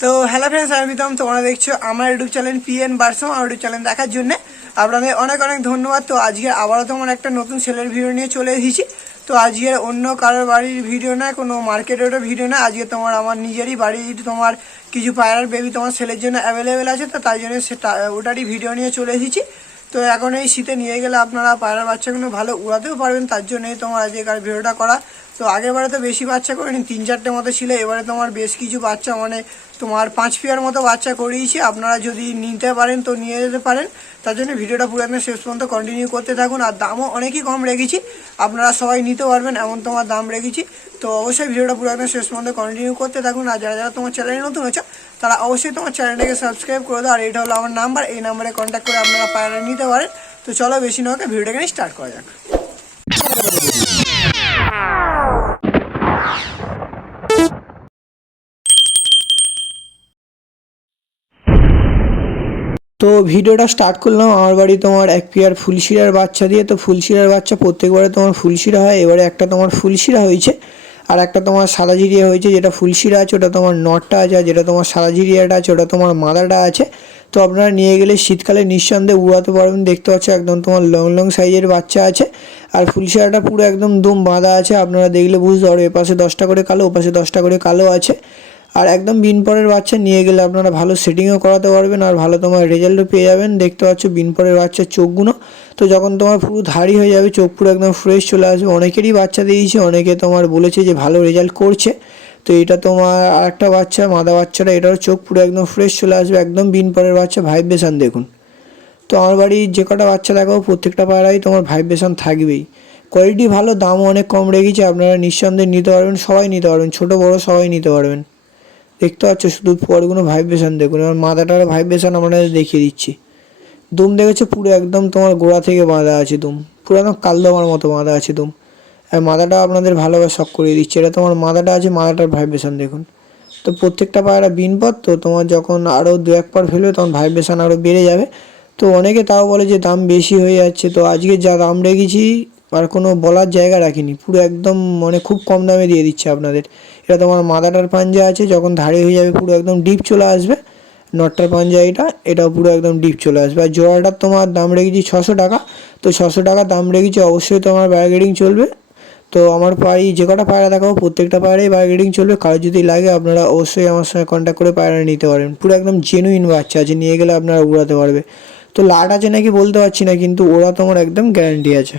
তো hello friends, আমি মিতম। তোমরা দেখছো আমার ইউটিউব চ্যানেল পিএন বারসম। আমার ইউটিউব চ্যানেল দেখার জন্য আপনাদের অনেক অনেক ধন্যবাদ। তো আজকে আবারও তোমার একটা নতুন সেলের ভিডিও নিয়ে চলে এসেছি। তো আজকের অন্য কারোর বাড়ির ভিডিও না, কোনো মার্কেটেরও ভিডিও না, আজকে তোমার আমার নিজেরই বাড়ি তোমার কিছু পায়রার বেবি তোমার সেলের জন্য অ্যাভেলেবেল আছে। তো তাই জন্য সেটা ওটারই ভিডিও নিয়ে চলে এসেছি। তো এখন এই শীতে নিয়ে গেলে আপনারা পায়রার বাচ্চাগুলো ভালো উড়াতেও পারবেন, তার জন্যই তোমার আজকের ভিডিওটা করা। তো আগেরবারে তো বেশি বাচ্চা করিনি, 3-4টে মতো ছিল। এবারে তোমার বেশ কিছু বাচ্চা মানে তোমার 5 পেয়ার মতো বাচ্চা করিয়েছি। আপনারা যদি নিতে পারেন তো নিয়ে যেতে পারেন। তার জন্য ভিডিওটা পুরো একদম শেষ পর্যন্ত কন্টিনিউ করতে থাকুন। আর দামও অনেকই কম রেখেছি, আপনারা সবাই নিতে পারবেন এমন তোমার দাম রেখেছি। তো অবশ্যই ভিডিওটা পুরো একদম শেষ পর্যন্ত কন্টিনিউ করতে থাকুন। আর যারা যারা তোমার চ্যানেলে নতুন হচ্ছে তারা অবশ্যই তোমার চ্যানেলটাকে সাবস্ক্রাইব করে দাও। আর এটা হলো আমার নাম্বার, এই নাম্বারে কন্ট্যাক্ট করে আপনারা পায়রা নিতে পারেন। তো চলো বেশি নয় ভিডিওটাকে স্টার্ট করা যাক। তো ভিডিওটা স্টার্ট করলাম আমার বাড়ি তোমার এক পেয়ার ফুলশিরার বাচ্চা দিয়ে। তো ফুলশিরার বাচ্চা প্রত্যেকবারে তোমার ফুলশিরা হয়, এবারে একটা তোমার ফুলশিরা হয়েছে আর একটা তোমার সাদাঝিরিয়া হয়েছে। যেটা ফুলশিরা আছে ওটা তোমার নটটা আছে, আর যেটা তোমার সাদাঝিরিয়াটা আছে ওটা তোমার মাদাটা আছে। তো আপনারা নিয়ে গেলে শীতকালে নিঃসন্দেহে উড়াতে পারবেন। দেখতে পাচ্ছ একদম তোমার লং লং সাইজের বাচ্চা আছে, আর ফুলশিরাটা পুরো একদম দুম বাঁধা আছে। আপনারা দেখলে বুঝতে পারবেন, এপাশে 10টা করে কালো, ওপাশে 10টা করে কালো আছে। আর একদম বিনপরের বাচ্চা নিয়ে গেলে আপনারা ভালো সেটিংও করাতে পারবেন আর ভালো তোমার রেজাল্টও পেয়ে যাবেন। দেখতে পাচ্ছ বিনপরের বাচ্চার চোখগুলো, তো যখন তোমার পুরো ধাড়ি হয়ে যাবে চোখ পুরো একদম ফ্রেশ চলে আসবে। অনেকেরই বাচ্চা দিয়েছে, অনেকে তোমার বলেছে যে ভালো রেজাল্ট করছে। তো এটা তোমার আরেকটা বাচ্চা মাদা বাচ্চাটা, এটারও চোখ পুরো একদম ফ্রেশ চলে আসবে, একদম বিনপরের বাচ্চা। ভাইব্রেশন দেখুন। তো আমার বাড়ির যে কটা বাচ্চা দেখাবো প্রত্যেকটা পায়রাই তোমার ভাইব্রেশন থাকবেই। কোয়ালিটি ভালো, দামও অনেক কম রেখেছে, আপনারা নিঃসন্দেহে নিতে পারবেন, সবাই নিতে পারবেন, ছোটো বড়ো সবাই নিতে পারবেন। দেখতে পাচ্ছ শুধু পরগুলো ভাইব্রেশন দেখুন। এবার মাথাটার ভাইব্রেশন আপনাদের দেখিয়ে দিচ্ছি। দুম দেখেছো পুরো একদম তোমার গোড়া থেকে বাঁধা আছে দুম, পুরো একদম কালদমার মতো বাঁধা আছে দুম। আর মাথাটা আপনাদের ভালোভাবে শক করিয়ে দিচ্ছে। এটা তোমার মাথাটা আছে, মাথাটার ভাইব্রেশন দেখুন। তো প্রত্যেকটা পায়রা বিনপদ, তো তোমার যখন আরও 2-1 পার ফেলবে তখন ভাইব্রেশন আরও বেড়ে যাবে। তো অনেকে তাও বলে যে দাম বেশি হয়ে যাচ্ছে, তো আজকে যা দাম রেখেছি আর কোনো বলার জায়গা রাখিনি, পুরো একদম মানে খুব কম দামে দিয়ে দিচ্ছে আপনাদের। এটা তোমার মাদাটার পাঞ্জা আছে, যখন ধাড়ি হয়ে যাবে পুরো একদম ডিপ চলে আসবে। নটটার পাঞ্জা এটাও পুরো একদম ডিপ চলে আসবে। আর জোড়াটার তোমার দাম রেখেছি 600 টাকা। তো 600 টাকা দাম রেখেছি, অবশ্যই তোমার বার্গেনিং চলবে। তো আমার পাড়ি যে কটা পায়রা দেখাবো প্রত্যেকটা পায়রাই বার্গেনিং চলবে। কারো যদি লাগে আপনারা অবশ্যই আমার সঙ্গে কন্ট্যাক্ট করে পায়রা নিতে পারেন। পুরো একদম জেনুইন বাচ্চা আছে, নিয়ে গেলে আপনারা উড়াতে পারবে। তো লাট আছে নাকি বলতে পারছি না, কিন্তু ওরা তোমার একদম গ্যারান্টি আছে।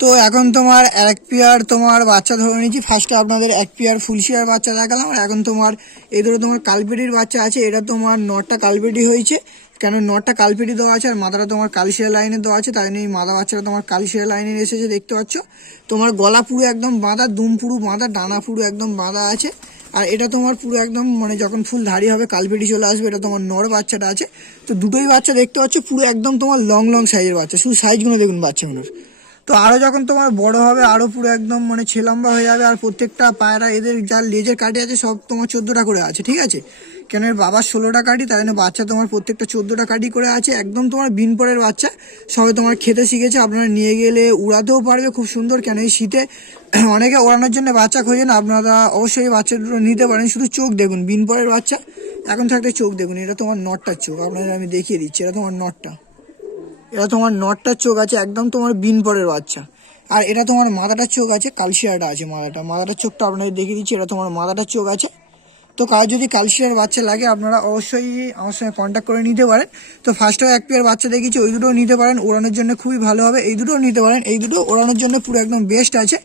তো এখন তোমার এক পেয়ার তোমার বাচ্চা ধরে নিয়েছি। ফার্স্টে আপনাদের এক পেয়ার ফুলশিয়ার বাচ্চা দেখালাম, আর এখন তোমার এই ধরো তোমার কালপেটির বাচ্চা আছে। এটা তোমার 9টা কালপেটি হয়েছে, কেন 9টা কালপেটি দেওয়া আছে আর মাথাটা তোমার কালশিয়া লাইনে দেওয়া আছে, তাই নিয়ে মাদা বাচ্চাটা তোমার কালশিয়া লাইনে এসেছে। দেখতে পাচ্ছ তোমার গলা পুরো একদম বাঁধা, দুম পুরো বাঁধা, ডানা পুরো একদম বাঁধা আছে। আর এটা তোমার পুরো একদম মানে যখন ফুল ধাড়ি হবে কালপেটি চলে আসবে। এটা তোমার নর বাচ্চাটা আছে। তো দুটোই বাচ্চা দেখতে পাচ্ছ পুরো একদম তোমার লং লং সাইজের বাচ্চা, শুধু সাইজগুলো দেখুন বাচ্চাগুলোর। তো আরও যখন তোমার বড় হবে আরও পুরো একদম মানে ছেলম্বা হয়ে যাবে। আর প্রত্যেকটা পায়রা এদের যার লেজের কাঠি আছে সব তোমার 14টা করে আছে, ঠিক আছে। কেন এর বাবার 16টা কাঠি, তাই জন্য বাচ্চা তোমার প্রত্যেকটা 14টা কাঠি করে আছে। একদম তোমার বিনপরের বাচ্চা, সবাই তোমার খেতে শিখেছে। আপনারা নিয়ে গেলে উড়াতেও পারবে খুব সুন্দর। কেন এই শীতে অনেকে ওড়ানোর জন্য বাচ্চা খোঁজেন, আপনারা অবশ্যই বাচ্চা দুটো নিতে পারেন। শুধু চোখ দেখুন, বিনপরের বাচ্চা এখন থাকতে চোখ দেখুন। এটা তোমার নটটার চোখ, আপনাদের আমি দেখিয়ে দিচ্ছি। এটা তোমার নটটা, এটা তোমার নটটার চোখ আছে, একদম তোমার বিনপরের বাচ্চা। আর এটা তোমার মাদাটার চোখ আছে, কালশিয়াটা আছে মাদাটার চোখটা আপনাদের দেখিয়ে দিচ্ছি। এটা তোমার মাদাটার চোখ আছে। তো কারো যদি কালশিয়ার বাচ্চা লাগে আপনারা অবশ্যই আমার সঙ্গে কন্ট্যাক্ট করে নিতে পারেন। তো ফার্স্টেও এক পেয়ার বাচ্চা দেখেছি, ওই দুটোও নিতে পারেন, ওড়ানোর জন্য খুবই ভালো হবে। এই দুটোও নিতে পারেন, এই দুটো ওড়ানোর জন্য পুরো একদম বেস্ট আছে।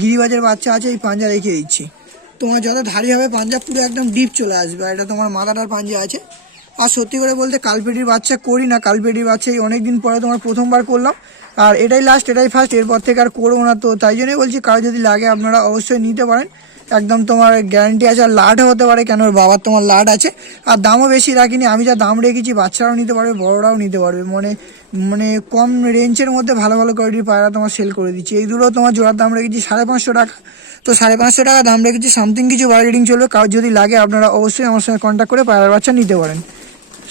গিরিবাজের বাচ্চা আছে, এই পাঞ্জা রেখে দিচ্ছি। তোমার যত ধারি হবে পাঞ্জা পুরো একদম ডিপ চলে আসবে। আর এটা তোমার মাদাটার পাঞ্জা আছে। আর সত্যি করে বলতে কালপেটির বাচ্চা করি না, কালপেটির বাচ্চা এই অনেকদিন পরে তোমার প্রথমবার করলাম। আর এটাই লাস্ট, এটাই ফার্স্ট, এরপর থেকে আর করবো না। তো তাই জন্যই বলছি কারো যদি লাগে আপনারা অবশ্যই নিতে পারেন, একদম তোমার গ্যারান্টি আছে। আর লাটও হতে পারে, কেন ওর বাবার তোমার লাট আছে। আর দামও বেশি রাখিনি, আমি যা দাম রেখেছি বাচ্চারাও নিতে পারবে, বড়রাও নিতে পারবে। মানে মানে কম রেঞ্জের মধ্যে ভালো ভালো কোয়ালিটির পায়রা তোমার সেল করে দিচ্ছি। এই দুটো তোমার জোড়ার দাম রেখেছি 550 টাকা। তো 550 টাকা দাম রেখেছি, সামথিং কিছু বার্গেনিং চলবে। কারো যদি লাগে আপনারা অবশ্যই আমার সঙ্গে কন্ট্যাক্ট করে পায়রার বাচ্চা নিতে পারেন।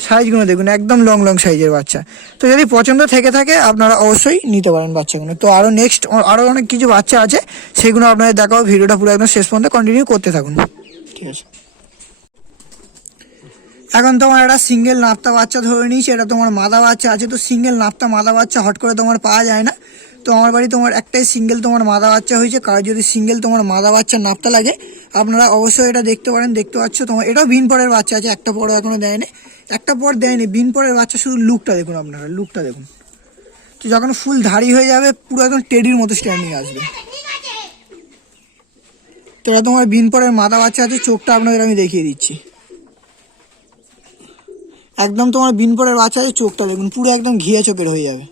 সাইজগুলো দেখুন, একদম লং লং সাইজের বাচ্চা। তো যদি পছন্দ থেকে থাকে আপনারা অবশ্যই নিতে পারেন বাচ্চাগুলো। তো আরও নেক্সট আরও অনেক কিছু বাচ্চা আছে, সেগুলো আপনাদের দেখাও। ভিডিওটা পুরো একদম শেষ পর্যন্ত কন্টিনিউ করতে থাকুন, ঠিক আছে। এখন তোমার একটা সিঙ্গেল নাপ্তা বাচ্চা ধরে নিয়েছি, এটা তোমার মাদা বাচ্চা আছে। তো সিঙ্গেল নাপ্তা মাদা বাচ্চা হট করে তোমার পাওয়া যায় না। তো আমার বাড়ি তোমার একটাই সিঙ্গেল তোমার মাদা বাচ্চা হয়েছে। কারো যদি সিঙ্গেল তোমার মাদা বাচ্চা নাপ্তা লাগে আপনারা অবশ্যই এটা দেখতে পারেন। দেখতে পাচ্ছ তোমার এটাও বিন পরের বাচ্চা আছে, একটা পরও এখনও দেয়নি, একটা পর দেয়নি। বিন পরের বাচ্চা, শুধু লুকটা দেখুন, আপনারা লুকটা দেখুন। তো যখন ফুল ধাড়ি হয়ে যাবে পুরো একদম টেডির মতো স্ট্যান্ডিং আসবে। তো এটা তোমার বিন পরের মাদা বাচ্চা আছে। চোখটা আপনাদের আমি দেখিয়ে দিচ্ছি, একদম তোমার বিন পরের বাচ্চা আছে। চোখটা দেখুন, পুরো একদম ঘিয়া চোখের হয়ে যাবে।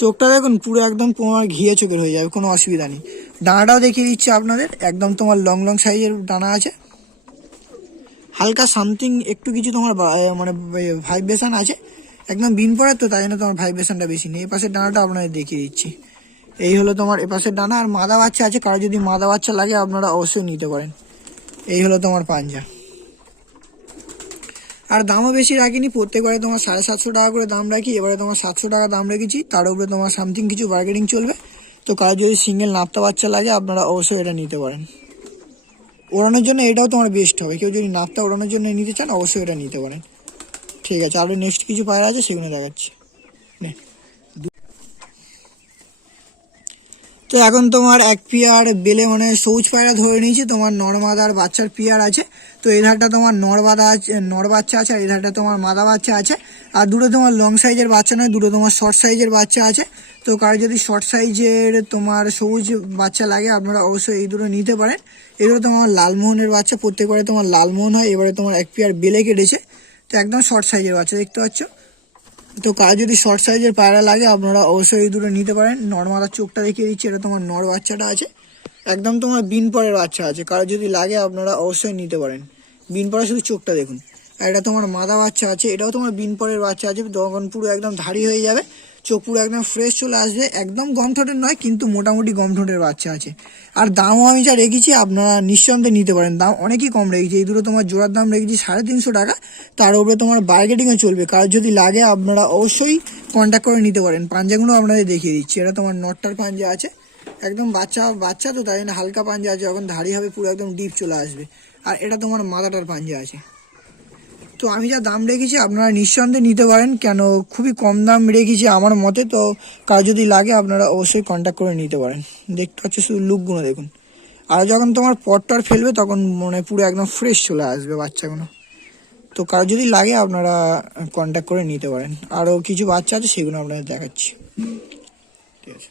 চোখটা দেখুন, পুরো একদম তোমার ঘিয়া চোখের হয়ে যাবে, কোনো অসুবিধা নেই। ডানাটাও দেখিয়ে দিচ্ছি আপনাদের, একদম তোমার লং লং সাইজের ডানা আছে। হালকা সামথিং একটু কিছু তোমার মানে ভাইব্রেশন আছে, একদম বিন পরের তো, তাই জন্য তোমার ভাইব্রেশনটা বেশি নেই। এপাশের ডানাটা আপনাদের দেখিয়ে দিচ্ছি, এই হলো তোমার এপাশের ডানা। আর মাদা বাচ্চা আছে, কারো যদি মাদা বাচ্চা লাগে আপনারা অবশ্যই নিতে পারেন। এই হলো তোমার পাঞ্জা। আর দামও বেশি রাখিনি, প্রত্যেকবারে তোমার 750 টাকা করে দাম রাখি, এবারে তোমার 700 টাকা দাম রেখেছি। তার উপরে তোমার সামথিং কিছু বার্গেনিং চলবে। তো কারো যদি সিঙ্গেল নাপ্তা বাচ্চা লাগে আপনারা অবশ্যই এটা নিতে পারেন। ওড়ানোর জন্য এটাও তোমার বেস্ট হবে, কেউ যদি নাপ্তা ওড়ানোর জন্য নিতে চান অবশ্যই এটা নিতে পারেন। ঠিক আছে, আরও নেক্সট কিছু পায়রা আছে সেগুলো দেখাচ্ছি। তো এখন তোমার এক পেয়ার বেলে মানে সবুজ পায়রা ধরে নিয়েছি, তোমার নরমাদার বাচ্চার পেয়ার আছে। তো এই ধারটা তোমার নর বাচ্চা আছে, আর এই ধারটা তোমার মাদা বাচ্চা আছে। আর দুটো তোমার লং সাইজের বাচ্চা নয়, দুটো তোমার শর্ট সাইজের বাচ্চা আছে। তো কারো যদি শর্ট সাইজের তোমার সবুজ বাচ্চা লাগে আপনারা অবশ্যই এই দুটো নিতে পারেন। এই দুটো তোমার লালমোহনের বাচ্চা, প্রত্যেকবারে তোমার লালমোহন হয়, এবারে তোমার এক পেয়ার বেলে কেটেছে। তো একদম শর্ট সাইজের বাচ্চা দেখতে পাচ্ছ। তো কার যদি শর্ট সাইজের পায়রা লাগে আপনারা অবশ্যই এই দুটো নিতে পারেন। নর্মাদার চোখটা দেখিয়ে দিচ্ছি, এটা তোমার নর বাচ্চাটা আছে, একদম তোমার বিন পরের বাচ্চা আছে। কারো যদি লাগে আপনারা অবশ্যই নিতে পারেন। বিন পরে শুধু চোখটা দেখুন। আর এটা তোমার মাদা বাচ্চা আছে, এটাও তোমার বিন পরের বাচ্চা আছে। তখন পুরো একদম ধাড়ি হয়ে যাবে, চোখ পুরো একদম ফ্রেশ চলে আসবে। একদম গম ঠোঁটের নয়, কিন্তু মোটামুটি গম ঠোঁটের বাচ্চা আছে। আর দামও আমি যা রেখেছি আপনারা নিঃসন্দেহে নিতে পারেন, দাম অনেকই কম রেখেছি। এই দুটো তোমার জোড়ার দাম রেখেছি 350 টাকা, তার উপরে তোমার বার্গেটিংও চলবে। কারোর যদি লাগে আপনারা অবশ্যই কন্ট্যাক্ট করে নিতে পারেন। পাঞ্জাগুলো আপনাদের দেখিয়ে দিচ্ছি, এটা তোমার নটটার পাঞ্জা আছে, একদম বাচ্চা তো তাই জন্য হালকা পাঞ্জা আছে, যখন ধাড়ি হবে পুরো একদম ডিপ চলে আসবে। আর এটা তোমার মাদাটার পাঞ্জা আছে। তো আমি যা দাম রেখেছি আপনারা নিঃসন্দেহে নিতে পারেন, কেন খুবই কম দাম রেখেছি আমার মতে। তো কার যদি লাগে আপনারা অবশ্যই কন্ট্যাক্ট করে নিতে পারেন। দেখতে পাচ্ছ শুধু লুকগুলো দেখুন। আর যখন তোমার পটটার ফেলবে তখন মানে পুরো একদম ফ্রেশ চলে আসবে বাচ্চাগুলো। তো কার যদি লাগে আপনারা কন্ট্যাক্ট করে নিতে পারেন। আরও কিছু বাচ্চা আছে সেগুলো আপনাদের দেখাচ্ছি। ঠিক আছে,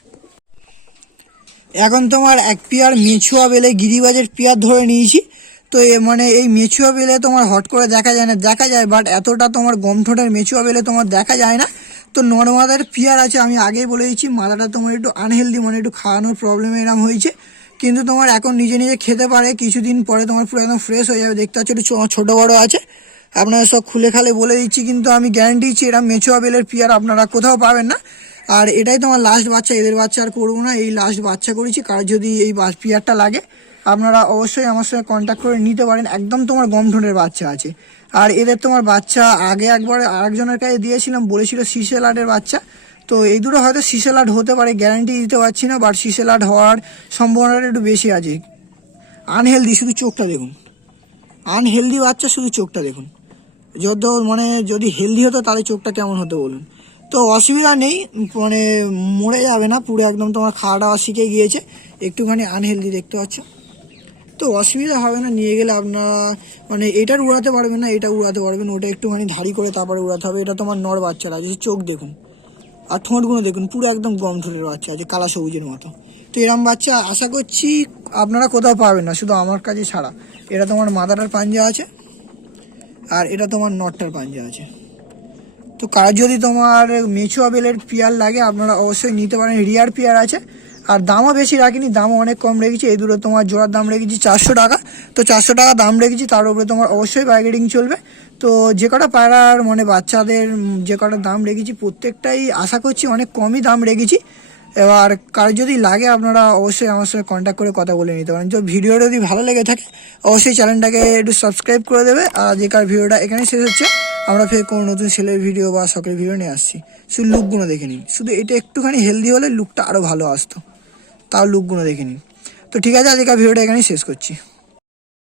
এখন তোমার এক পেয়ার মেছুয়া বেলে গিরিবাজের পেয়ার ধরে নিয়েছি। তো মানে এই মেছুয়া বেলে তোমার হট করে দেখা যায় না, দেখা যায় বাট এতটা তোমার গম ঠোঁটের মেছুয়া বেলে তোমার দেখা যায় না। তো নর্মাদার পেয়ার আছে, আমি আগেই বলে দিচ্ছি মাদাটা তোমার একটু আনহেলদি, মানে একটু খাওয়ানোর প্রবলেম এরকম হয়েছে। কিন্তু তোমার এখন নিজে নিজে খেতে পারে, কিছুদিন পরে তোমার পুরো একদম ফ্রেশ হয়ে যাবে। দেখতে পাচ্ছ একটু ছোটো বড়ো আছে, আপনারা সব খুলে খালে বলে দিচ্ছি। কিন্তু আমি গ্যারান্টি দিচ্ছি এরা মেছুয়া বেলের পেয়ার আপনারা কোথাও পাবেন না। আর এটাই তোমার লাস্ট বাচ্চা, এদের বাচ্চা আর করবো না, এই লাস্ট বাচ্চা করেছি। কার যদি এই পেয়ারটা লাগে আপনারা অবশ্যই আমার সঙ্গে কন্ট্যাক্ট করে নিতে পারেন। একদম তোমার গম ঠোঁটের বাচ্চা আছে। আর এদের তোমার বাচ্চা আগে একবার আরেকজনের কাছে দিয়েছিলাম, বলেছিল সিসেলাটের বাচ্চা। তো এই দুটো হয়তো সিসেলাট হতে পারে, গ্যারান্টি দিতে পারছি না, বাট সিসেলাট হওয়ার সম্ভাবনাটা একটু বেশি আছে। আনহেলদি, শুধু চোখটা দেখুন, আনহেলদি বাচ্চা, শুধু চোখটা দেখুন। মানে যদি হেলদি হতো তাহলে চোখটা কেমন হতো বলুন। তো অসুবিধা নেই, মানে মরে যাবে না, পুরো একদম তোমার খাওয়া দাওয়া শিখে গিয়েছে। একটুখানি আনহেলদি দেখতে পাচ্ছ, তো অসুবিধা হবে না। নিয়ে গেলে আপনারা মানে এটার উড়াতে পারবেন না, এটা উড়াতে পারবেন। ওটা একটুখানি ধাড়ি করে তারপরে উড়াতে হবে। এটা তোমার নর বাচ্চারা আছে, চোখ দেখুন আর ঠোঁটগুলো দেখুন, পুরো একদম গম ঠোঁটের বাচ্চা আছে, কালা সবুজের মতো। তো এরম বাচ্চা আশা করছি আপনারা কোথাও পাবেন না, শুধু আমার কাছে ছাড়া। এটা তোমার মাদাটার পাঞ্জা আছে, আর এটা তোমার নটটার পাঞ্জা আছে। তো কার যদি তোমার মেছুয়া বেলের পেয়ার লাগে আপনারা অবশ্যই নিতে পারেন। রিয়ার পেয়ার আছে, আর দামও বেশি রাখিনি, দামও অনেক কম রেখেছি। এই দুটো তোমার জোড়ার দাম রেখেছি 400 টাকা। তো 400 টাকা দাম রেখেছি, তার উপরে তোমার অবশ্যই বার্গেনিং চলবে। তো যে কটা পায়রার মানে বাচ্চাদের যে কটা দাম রেখেছি প্রত্যেকটাই আশা করছি অনেক কমই দাম রেখেছি। এবার কার যদি লাগে আপনারা অবশ্যই আমার সঙ্গে কন্ট্যাক্ট করে কথা বলে নিতে পারেন। তো ভিডিওটা যদি ভালো লেগে থাকে অবশ্যই চ্যানেলটাকে একটু সাবস্ক্রাইব করে দেবে। আর আজকের ভিডিওটা এখানেই শেষ হচ্ছে। আমরা ফের কোনো নতুন সেলের ভিডিও বা শখের ভিডিও নিয়ে আসছি। শুধু লুকগুলো দেখে নিন, শুধু এটা একটুখানি হেলদি হলে লুকটা আরও ভালো আসতো, তাও লুকগুলো দেখে নিন। তো ঠিক আছে, আজকের ভিডিওটা এখানেই শেষ করছি।